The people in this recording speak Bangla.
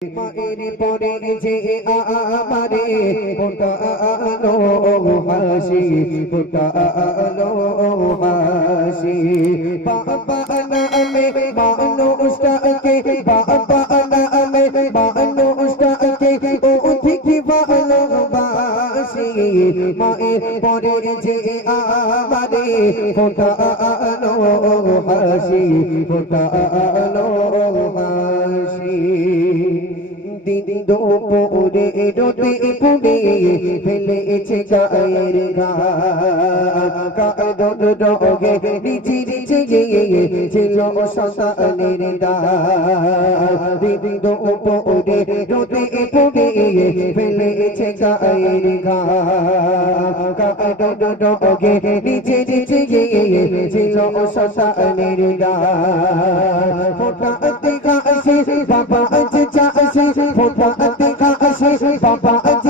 মায়ের পরে যে আমারে ফোটালো হাসি ফোটালো হাসি বাবা নামে মানুষটাকে বাবা নামে মানুষটাকে ও ঠিক ভালোবাসি মায়ের পরে যে আমারে ফোটালো হাসি ফোটালো হাসি দিন দুপুরে রোদে পুড়ে ফেলেছে গায়ের কাঁদন রোগে নিচে গিয়ে ছিল সন্তানের দিন দুপুরে রোদে পুড়ে ফেলেছে গায়ের কাঁদন রোগে নিচে গিয়ে ছিল সন্তানের ফোটাতে ঘাসে বাবা আজ চাষে ফোটাতে ঘাসে বাবা আজ